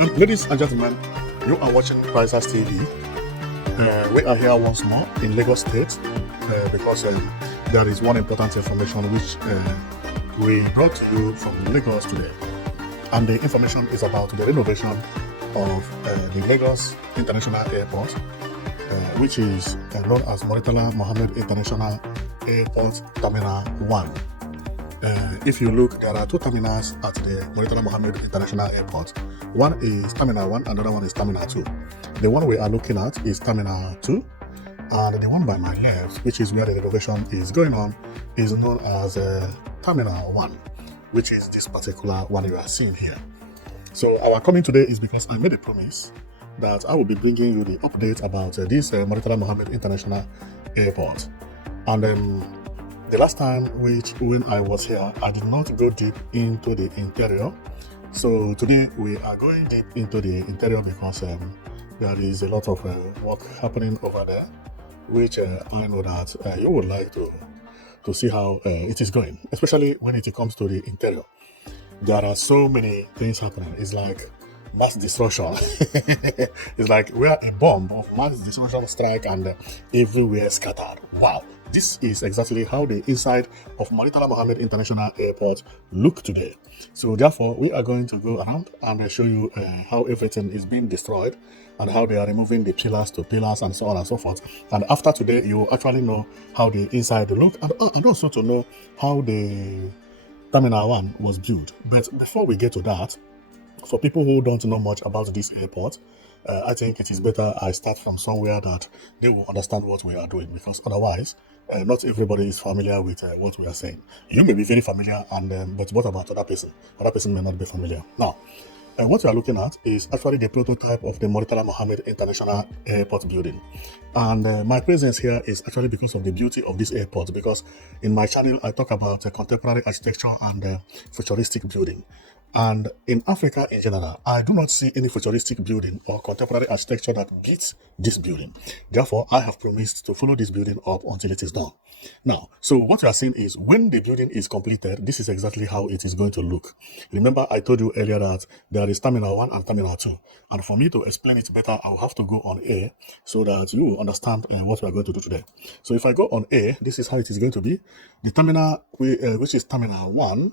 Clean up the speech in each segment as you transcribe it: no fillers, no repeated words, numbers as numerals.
Ladies and gentlemen, you are watching Prisers TV. We are here once more in Lagos State because there is one important information which we brought to you from Lagos today. And the information is about the renovation of the Lagos International Airport, which is known as Murtala Mohammed International Airport Terminal 1. If you look, there are two terminals at the Murtala Mohammed International Airport. One is Terminal 1 and the other one is Terminal 2. The one we are looking at is Terminal 2, and the one by my left, which is where the renovation is going on, is known as Terminal 1, which is this particular one you are seeing here. So our coming today is because I made a promise that I will be bringing you the update about this Murtala Mohammed International Airport. And the last time when I was here, I did not go deep into the interior. So today we are going deep into the interior because there is a lot of work happening over there, which I know that you would like to see how it is going, especially when it comes to the interior. There are so many things happening. It's like mass destruction. It's like we are a bomb of mass destruction strike and everywhere scattered. Wow. This is exactly how the inside of Murtala Mohammed International Airport look today. So therefore, we are going to go around and show you how everything is being destroyed and how they are removing the pillars to pillars and so on and so forth. And after today, you will actually know how the inside look and also to know how the Terminal 1 was built. But before we get to that, for people who don't know much about this airport, I think it is better I start from somewhere that they will understand what we are doing, because otherwise, not everybody is familiar with what we are saying. You may be very familiar, and but what about other person? Other person may not be familiar. Now, what we are looking at is actually the prototype of the Murtala Mohammed International Airport building. And my presence here is actually because of the beauty of this airport, because in my channel, I talk about contemporary architecture and futuristic building. And in Africa in general, I do not see any futuristic building or contemporary architecture that beats this building. Therefore, I have promised to follow this building up until it is done. Now, so what you are seeing is when the building is completed, this is exactly how it is going to look. Remember, I told you earlier that there is Terminal 1 and Terminal 2. And for me to explain it better, I'll have to go on air so that you will understand what we are going to do today. So if I go on air, this is how it is going to be. The terminal, which is Terminal 1,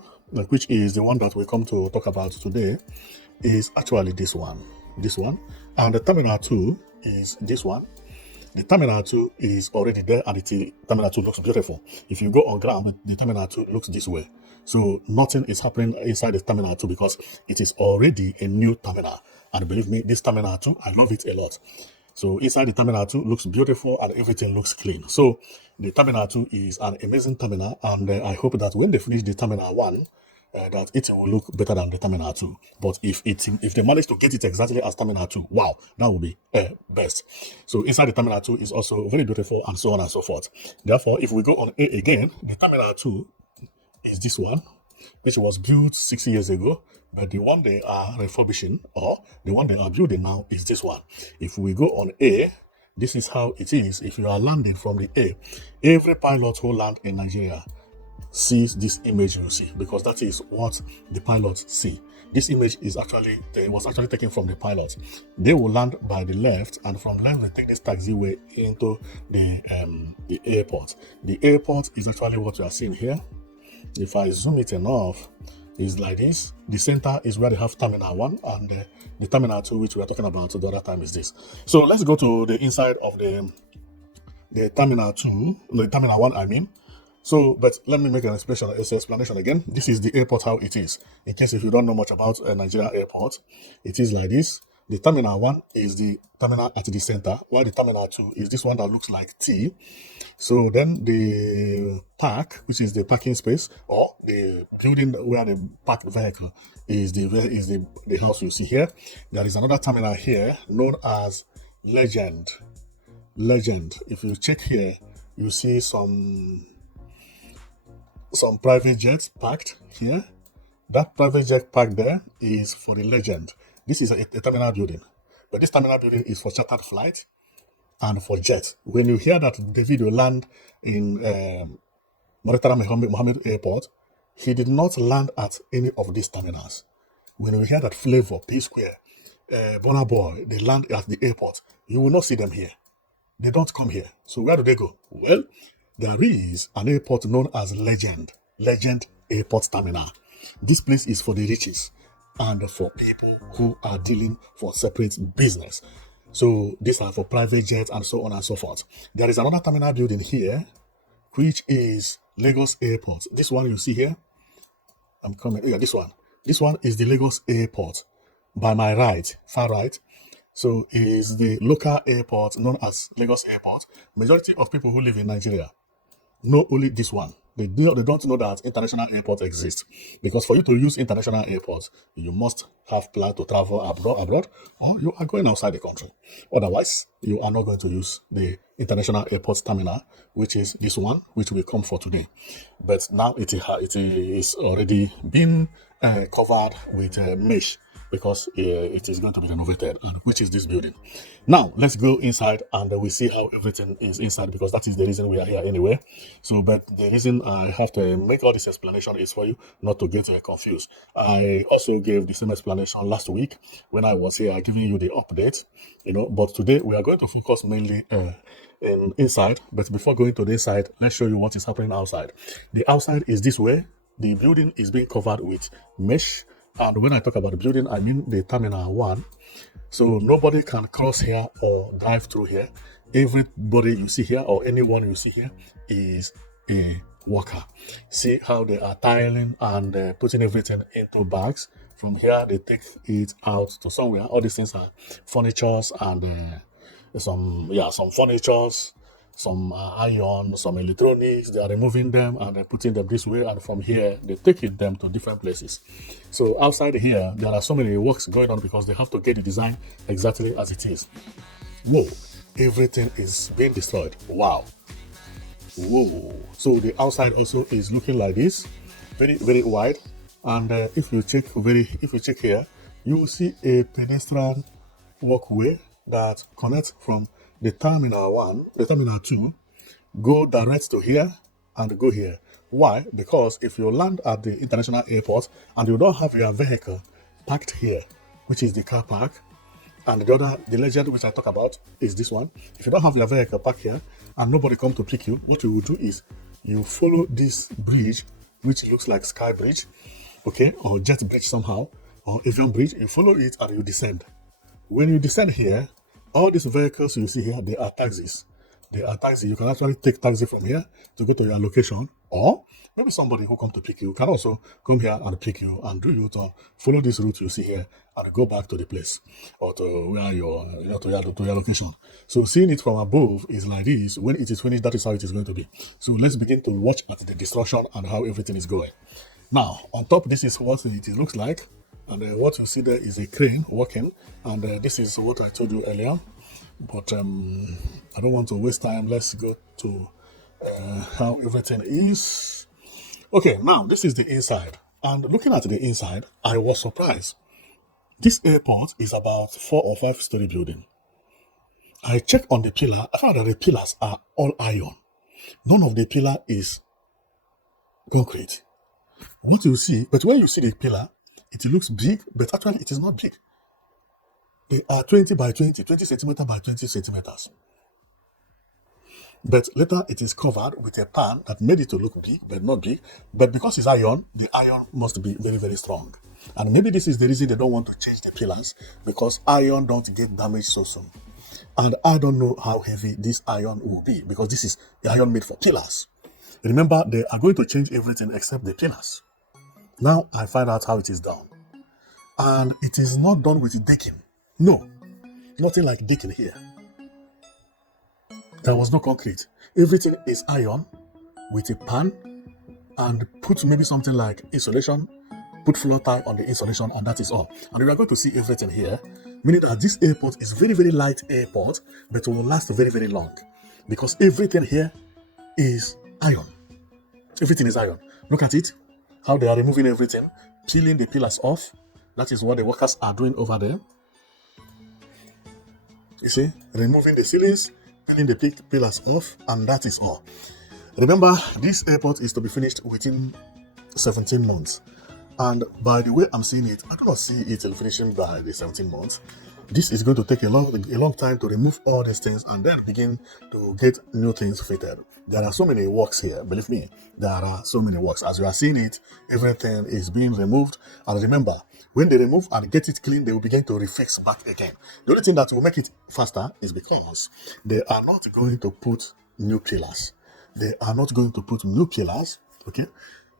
which is the one that we come to talk about today, is actually this one. And the Terminal 2 is this one. The Terminal 2 is already there, and the Terminal 2 looks beautiful. If you go on ground, the Terminal 2 looks this way. So nothing is happening inside the Terminal 2 because it is already a new terminal. And believe me, this Terminal 2, I love it a lot. So inside the Terminal 2 looks beautiful and everything looks clean. So the Terminal 2 is an amazing terminal, and I hope that when they finish the Terminal 1, that it will look better than the Terminal 2. But if they manage to get it exactly as Terminal 2, wow, that will be best. So inside the Terminal 2 is also very beautiful and so on and so forth. Therefore, if we go on A again, the Terminal 2 is this one, which was built 6 years ago. But the one they are refurbishing, or the one they are building now, is this one. If we go on A, this is how it is. If you are landing from the A, every pilot who lands in Nigeria sees this image you see, because that is what the pilots see. This image was actually taken from the pilots. They will land by the left, and from left they take this taxiway into the airport. The airport is actually what you are seeing here. If I zoom it enough, is like this. The center is where they have Terminal 1, and the Terminal 2, which we are talking about the other time, is this. So let's go to the inside of the Terminal 2, the Terminal 1, I mean. So, but let me make an explanation again. This is the airport, how it is. In case if you don't know much about Nigeria airport, it is like this. The Terminal 1 is the terminal at the center, while the Terminal 2 is this one that looks like T. So then the park, which is the parking space, or the building where the parked vehicle is the house you see here. There is another terminal here known as Legend. If you check here, you see some private jets parked here. That private jet parked there is for the Legend. This is a terminal building, but this terminal building is for chartered flight and for jets. When you hear that David will land in Murtala Mohammed Airport, he did not land at any of these terminals. When you hear that Flavor, P Square, Bonner Boy, they land at the airport, you will not see them here. They don't come here. So where do they go? Well, there is an airport known as Legend Airport Terminal. This place is for the riches and for people who are dealing for separate business. So these are for private jets and so on and so forth. There is another terminal building here, which is Lagos Airport. This one you see here, I'm coming. Yeah, this one. This one is the Lagos Airport. By my right, far right. So is the local airport known as Lagos Airport. Majority of people who live in Nigeria know only this one. They don't know that international airport exists. Because for you to use international airports, you must have plan to travel abroad, or you are going outside the country. Otherwise, you are not going to use the international airport terminal, which is this one, which will come for today. But now it is already been covered with mesh, because it is going to be renovated, and which is this building. Now, let's go inside and we see how everything is inside, because that is the reason we are here anyway. So, but the reason I have to make all this explanation is for you not to get confused. I also gave the same explanation last week when I was here giving you the update, but today we are going to focus mainly inside. But before going to the inside, let's show you what is happening outside. The outside is this way. The building is being covered with mesh. And when I talk about the building, I mean the Terminal 1. So nobody can cross here or drive through here. Everybody you see here, or anyone you see here, is a worker. See how they are tiling and putting everything into bags. From here, they take it out to somewhere. All these things are furnitures and some furnitures, some iron, some electronics. They are removing them and they're putting them this way, and from here they take them to different places. So outside here there are so many works going on because they have to get the design exactly as it is. Whoa, everything is being destroyed. Wow. Whoa. So the outside also is looking like this, very very wide. And if you check here, you will see a pedestrian walkway that connects from the Terminal 1, the Terminal 2, go direct to here and go here. Why? Because if you land at the international airport and you don't have your vehicle parked here, which is the car park, and the Legend which I talk about is this one. If you don't have your vehicle parked here and nobody come to pick you, what you will do is you follow this bridge, which looks like Sky Bridge, okay, or Jet Bridge somehow, or Avion Bridge. You follow it and you descend. When you descend here, all these vehicles you see here, they are taxis. They are taxis. You can actually take taxi from here to go to your location, or maybe somebody who come to pick you can also come here and pick you and do U-turn, follow this route you see here, and go back to the place or to where to your location. So seeing it from above is like this. When it is finished, that is how it is going to be. So let's begin to watch at the destruction and how everything is going. Now, on top, this is what it looks like. And what you see there is a crane working, and this is what I told you earlier. But I don't want to waste time. Let's go to how everything is. Okay, now this is the inside. And looking at the inside, I was surprised. This airport is about 4 or 5 story building. I checked on the pillar. I found that the pillars are all iron. None of the pillar is concrete. What you see, but when you see the pillar, it looks big, but actually it is not big. They are 20 by 20 centimeters by 20 centimeters. But later it is covered with a pan that made it to look big, but not big. But because it's iron, the iron must be very, very strong. And maybe this is the reason they don't want to change the pillars, because iron don't get damaged so soon. And I don't know how heavy this iron will be, because this is the iron made for pillars. Remember, they are going to change everything except the pillars. Now I find out how it is done. And it is not done with decking. No, nothing like decking here. There was no concrete. Everything is iron with a pan, and put maybe something like insulation, put floor tile on the insulation, and that is all. And we are going to see everything here, meaning that this airport is very, very light airport, but it will last very, very long, because everything here is iron. Everything is iron. Look at it, how they are removing everything, peeling the pillars off. That is what the workers are doing over there. You see, removing the ceilings, peeling the pillars off, and that is all. Remember, this airport is to be finished within 17 months. And by the way I'm seeing it, I do not see it finishing by the 17 months. This is going to take a long time to remove all these things and then begin to get new things fitted. There are so many works here, believe me. There are so many works. As you are seeing it, everything is being removed. And remember, when they remove and get it clean, they will begin to refix back again. The only thing that will make it faster is because they are not going to put new pillars. They are not going to put new pillars, okay?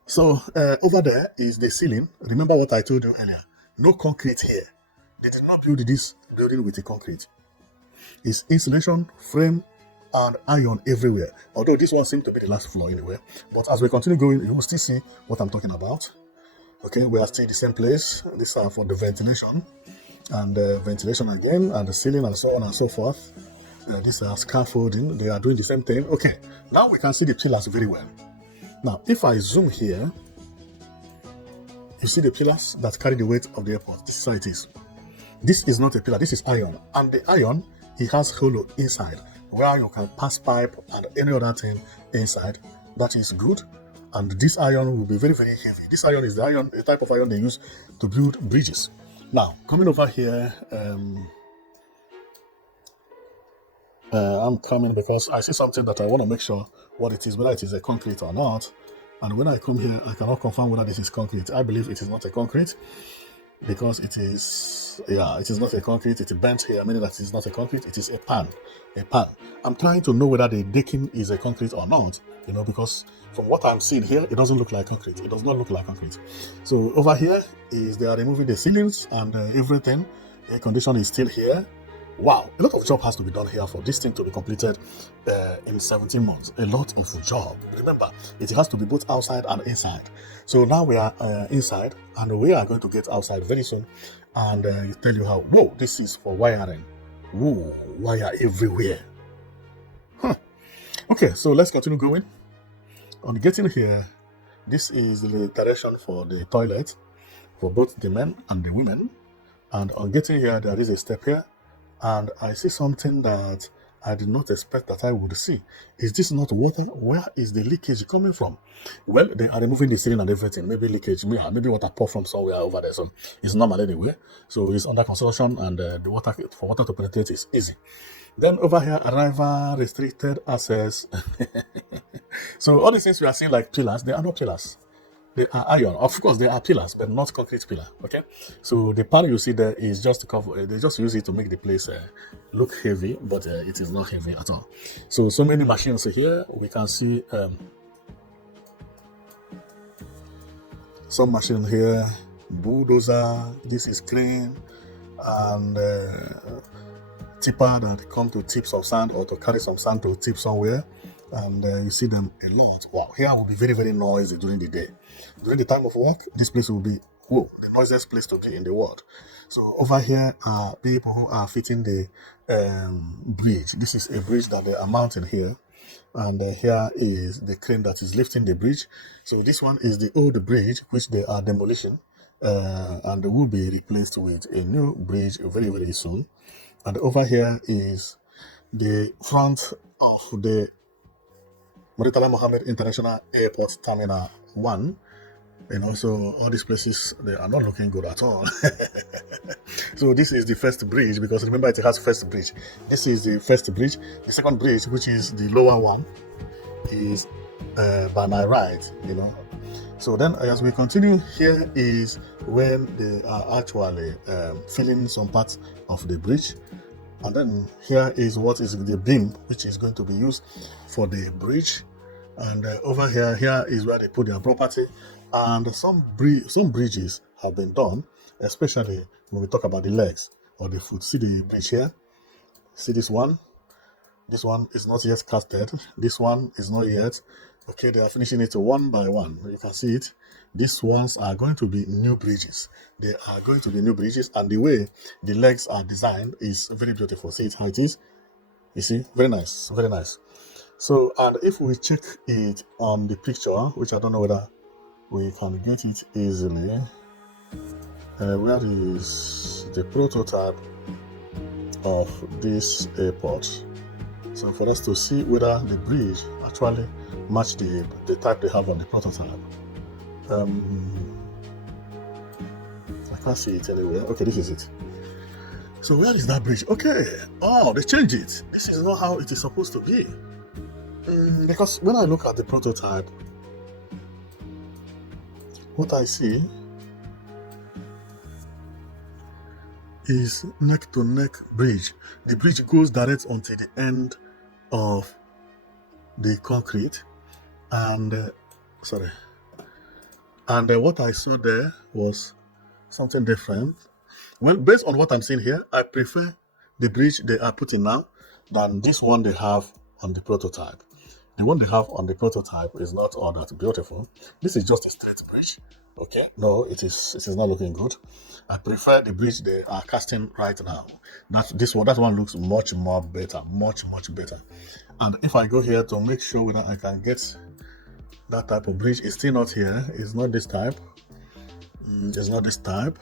So over there is the ceiling. Remember what I told you earlier. No concrete here. They did not build this building with a concrete. It's insulation, frame, and iron everywhere. Although this one seems to be the last floor anyway. But as we continue going, you will still see what I'm talking about. Okay, we are still in the same place. These are for the ventilation. And ventilation again, and the ceiling, and so on and so forth. These are scaffolding. They are doing the same thing. Okay, now we can see the pillars very well. Now, if I zoom here, you see the pillars that carry the weight of the airport. This is how it is. This is not a pillar, this is iron. And the iron, it has hollow inside, where you can pass pipe and any other thing inside. That is good. And this iron will be very, very heavy. This iron is the type of iron they use to build bridges. Now, coming over here, I'm coming because I see something that I want to make sure what it is, whether it is a concrete or not. And when I come here, I cannot confirm whether this is concrete. I believe it is not a concrete because it is not a concrete. It's bent here, meaning that it is not a concrete. It is a pan. I'm trying to know whether the decking is a concrete or not, because from what I'm seeing here, it doesn't look like concrete. It does not look like concrete. So over here is they are removing the ceilings and everything. Air condition is still here. Wow, a lot of job has to be done here for this thing to be completed in 17 months. A lot of job. Remember, it has to be both outside and inside. So now we are inside, and we are going to get outside very soon and tell you how. Whoa, this is for wiring. Whoa, wire everywhere. Okay, so let's continue going. On getting here, this is the direction for the toilet for both the men and the women. And on getting here, there is a step here. And I see something that I did not expect that I would see. Is this not water? Where is the leakage coming from? Well, they are removing the ceiling and everything. Maybe leakage, maybe water pour from somewhere over there. So it's normal anyway. So it's under construction, and the water for water to penetrate is easy. Then over here, arrival, restricted access. So all these things we are seeing like pillars, they are not pillars. They are iron. Of course, they are pillars, but not concrete pillar. Okay, so the part you see there is just to cover. They just use it to make the place look heavy, but it is not heavy at all. So many machines here. We can see some machine here, bulldozer. This is crane and tipper that come to tip some sand or to carry some sand to tip somewhere. And you see them a lot. Wow, here will be very, very noisy during the day. During the time of work, this place will be the noisiest place to be in the world. So over here are people who are fitting the bridge. This is a bridge that they are mounting here, and here is the crane that is lifting the bridge. So this one is the old bridge which they are demolishing, and will be replaced with a new bridge very, very soon. And over here is the front of the Murtala Mohammed International Airport Terminal 1. So all these places, they are not looking good at all. So this is the first bridge, because remember it has first bridge. This is the first bridge. The second bridge, which is the lower one, is by my right, So then as we continue, here is when they are actually filling some parts of the bridge. And then here is what is the beam, which is going to be used for the bridge. And over here is where they put their property. And some bridges have been done, especially when we talk about the legs or the foot. See the bridge here? See this one? This one is not yet casted. This one is not yet. Okay, they are finishing it one by one. You can see it. These ones are going to be new bridges. They are going to be new bridges, and the way the legs are designed is very beautiful. See it how it is? You see? Very nice. Very nice. So, and if we check it on the picture, which I don't know whether we can get it easily, where is the prototype of this airport? So for us to see whether the bridge actually match the type they have on the prototype. can't see it anywhere. Okay, this is it. So where is that bridge? Okay. Oh, they changed it. This is not how it is supposed to be. Because when I look at the prototype, what I see is neck to neck bridge. The bridge goes direct onto the end of the concrete, and what I saw there was something different. Well, based on what I'm seeing here, I prefer the bridge they are putting now than this one they have on the prototype. The one they have on the prototype is not all that beautiful. This is just a straight bridge. Okay, no, it is not looking good. I prefer the bridge they are casting right now. That one looks much more better, much better. And if I go here to make sure that I can get that type of bridge, it's still not here. It's not this type. It's not this type.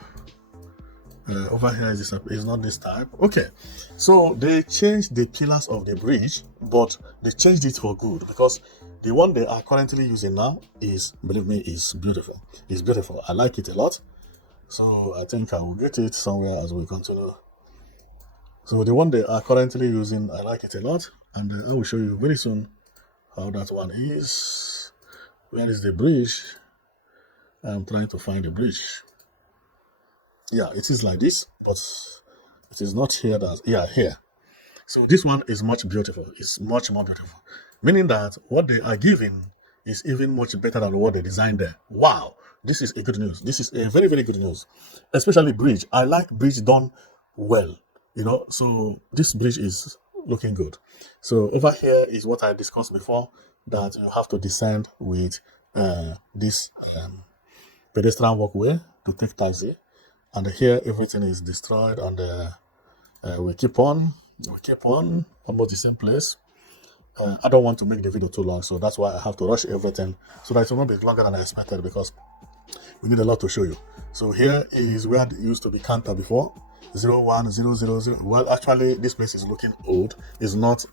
Over here is not this type. Okay, so they changed the pillars of the bridge, but they changed it for good, because the one they are currently using now is, believe me, is beautiful. It's beautiful. I like it a lot. So I think I will get it somewhere as we continue. So the one they are currently using, I like it a lot, and I will show you very soon how that one is. Where is the bridge? I'm trying to find the bridge. Yeah, it is like this, but it is not here. Here. So this one is much beautiful. It's much more beautiful, meaning that what they are giving is even much better than what they designed there. Wow, this is a good news. This is a very good news, especially bridge. I like bridge done well, so this bridge is looking good. So over here is what I discussed before, that you have to descend with this pedestrian walkway to take taxi. And here everything is destroyed, and we keep on almost the same place. I don't want to make the video too long, so that's why I have to rush everything, so that it will not be longer than I expected, because we need a lot to show you. So here is where it used to be counter before, 01000. Well, actually this place is looking old. It's not,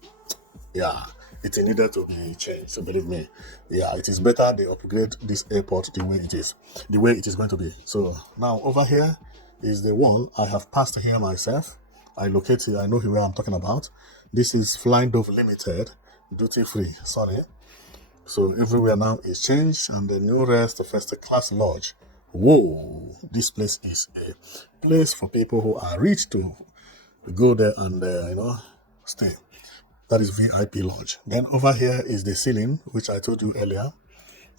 it needed to be changed. So believe me, it is better they upgrade this airport the way it is going to be. So now over here is the wall. I have passed here myself. I locate here. I know where I'm talking about. This is Flying Dove Limited, duty free. Sorry. So everywhere now is changed, and the new rest first class lodge. Whoa, this place is a place for people who are rich to go there and stay. That is VIP lodge. Then over here is the ceiling, which I told you earlier.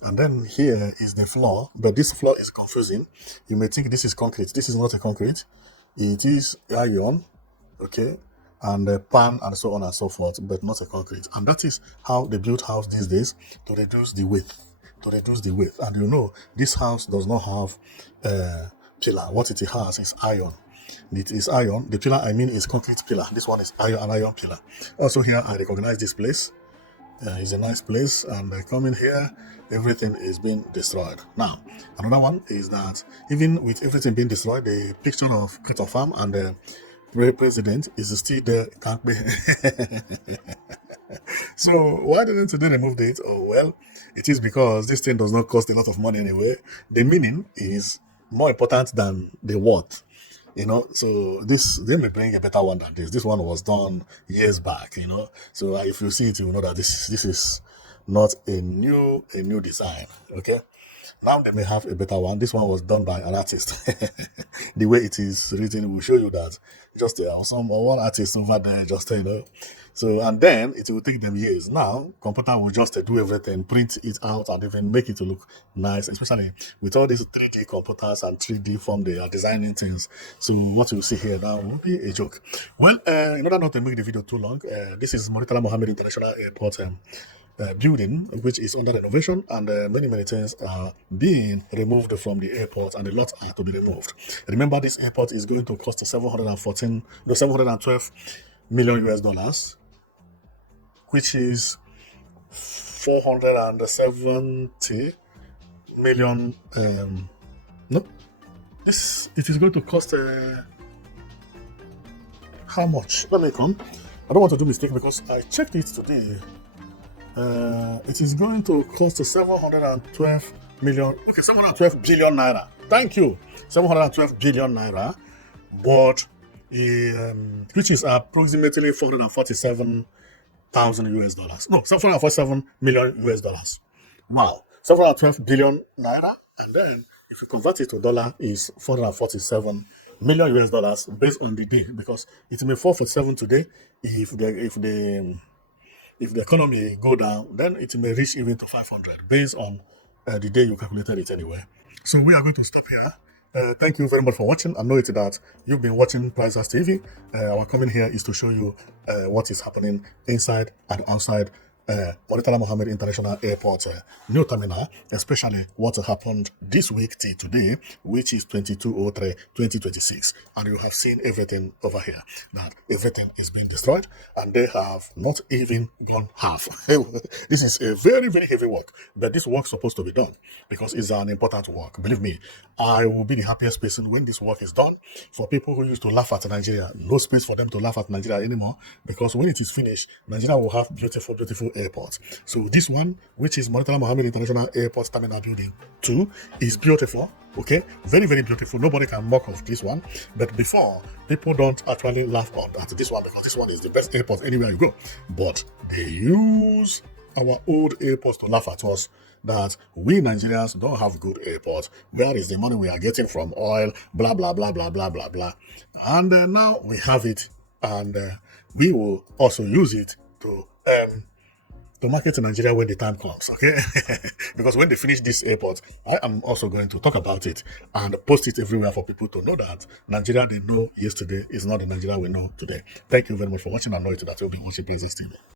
And then here is the floor, but this floor is confusing. You may think this is concrete. This is not a concrete. It is iron, okay, and a pan and so on and so forth, but not a concrete. And that is how they build house these days, to reduce the width. And this house does not have pillar. What it has is iron. It is iron. The pillar I mean is concrete pillar. This one is iron pillar. Also here I recognize this place. It's a nice place, and coming here, everything is being destroyed. Now, another one is that even with everything being destroyed, the picture of Peter Farm and the president is still there. Can't be. So why didn't they remove it? Oh well, it is because this thing does not cost a lot of money anyway. The meaning is more important than the what. So they may bring a better one than this. This one was done years back, So if you see it, you know that this is not a new design. Okay. Now they may have a better one. This one was done by an artist. The way it is written will show you that just one artist over there, So, and then it will take them years. Now, computer will just do everything, print it out, and even make it to look nice, especially with all these 3D computers and 3D form they are designing things. So what you see here now will be a joke. Well, in order not to make the video too long, this is Murtala Mohammed International Airport building, which is under renovation, and many things are being removed from the airport, and a lot are to be removed. Remember, this airport is going to cost 712 million US dollars, which is 470 million. It is going to cost how much? Let me come. I don't want to do mistake because I checked it today. It is going to cost 712 million, okay, 712 billion naira. Thank you. 712 billion naira, but which is approximately 447,000 US dollars. No, 747 million US dollars. Wow. 712 billion naira, and then if you convert it to dollar, is 447 million US dollars based on the day, because it may fall for 7 today. If the economy go down, then it may reach even to 500 based on the day you calculated it anyway. So we are going to stop here. Thank you very much for watching. I know it that you've been watching Prices TV. Our coming here is to show you what is happening inside and outside Murtala Mohammed International Airport new terminal, especially what happened this week till today, which is 22/03/2026. And you have seen everything over here. That everything is being destroyed, and they have not even gone half. This is a very, very heavy work, but this work is supposed to be done because it's an important work. Believe me, I will be the happiest person when this work is done. For people who used to laugh at Nigeria, no space for them to laugh at Nigeria anymore, because when it is finished, Nigeria will have beautiful, beautiful airports. So this one, which is Murtala Mohammed International Airport Terminal Building 2, is beautiful. Okay, very, very beautiful. Nobody can mock of this one. But before, people don't actually laugh at this one because this one is the best airport anywhere you go. But they use our old airports to laugh at us that we Nigerians don't have good airports. Where is the money we are getting from oil? Blah, blah, blah, blah, blah, blah, blah. And now we have it, and we will also use it to market in Nigeria when the time comes, okay? Because when they finish this airport, I am also going to talk about it and post it everywhere for people to know that Nigeria they know yesterday is not the Nigeria we know today. Thank you very much for watching. I know it that you'll be watching Prices TV.